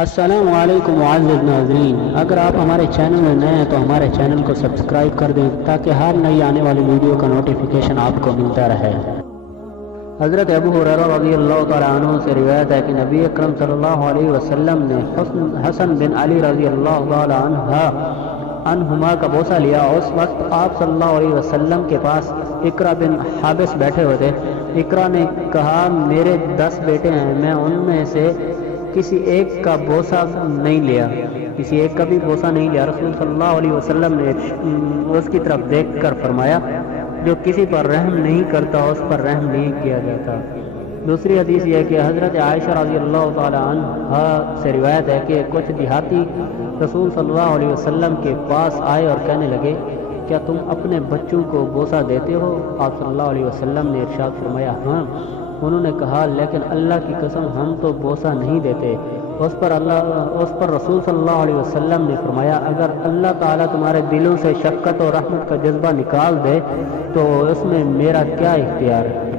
السلام علیکم معزز ناظرین، اگر آپ ہمارے چینل میں نئے ہیں تو ہمارے چینل کو سبسکرائب کر دیں تاکہ ہر نئی آنے والی ویڈیو کا نوٹیفیکیشن آپ کو ملتا رہے۔ حضرت ابو ہریرہ رضی اللہ تعالیٰ عنہ سے روایت ہے کہ نبی اکرم صلی اللہ علیہ وسلم نے حسن بن علی رضی اللہ تعالیٰ عنہما کا بوسہ لیا۔ اس وقت آپ صلی اللہ علیہ وسلم کے پاس اقرا بن حابس بیٹھے ہوئے تھے۔ اقرا نے کہا، میرے 10 بیٹے ہیں، میں ان میں سے کسی ایک کا بوسہ نہیں لیا، کسی ایک کا بھی بوسہ نہیں لیا۔ رسول صلی اللہ علیہ وسلم نے اس کی طرف دیکھ کر فرمایا، جو کسی پر رحم نہیں کرتا اس پر رحم نہیں کیا جاتا۔ دوسری حدیث یہ ہے کہ حضرت عائشہ رضی اللہ تعالیٰ عنہ سے روایت ہے کہ کچھ دیہاتی رسول صلی اللہ علیہ وسلم کے پاس آئے اور کہنے لگے، کیا تم اپنے بچوں کو بوسہ دیتے ہو؟ آپ صلی اللہ علیہ وسلم نے ارشاد فرمایا، ہاں۔ انہوں نے کہا، لیکن اللہ کی قسم ہم تو بوسہ نہیں دیتے۔ اس پر رسول صلی اللہ علیہ وسلم نے فرمایا، اگر اللہ تعالیٰ تمہارے دلوں سے شفقت اور رحمت کا جذبہ نکال دے تو اس میں میرا کیا اختیار ہے۔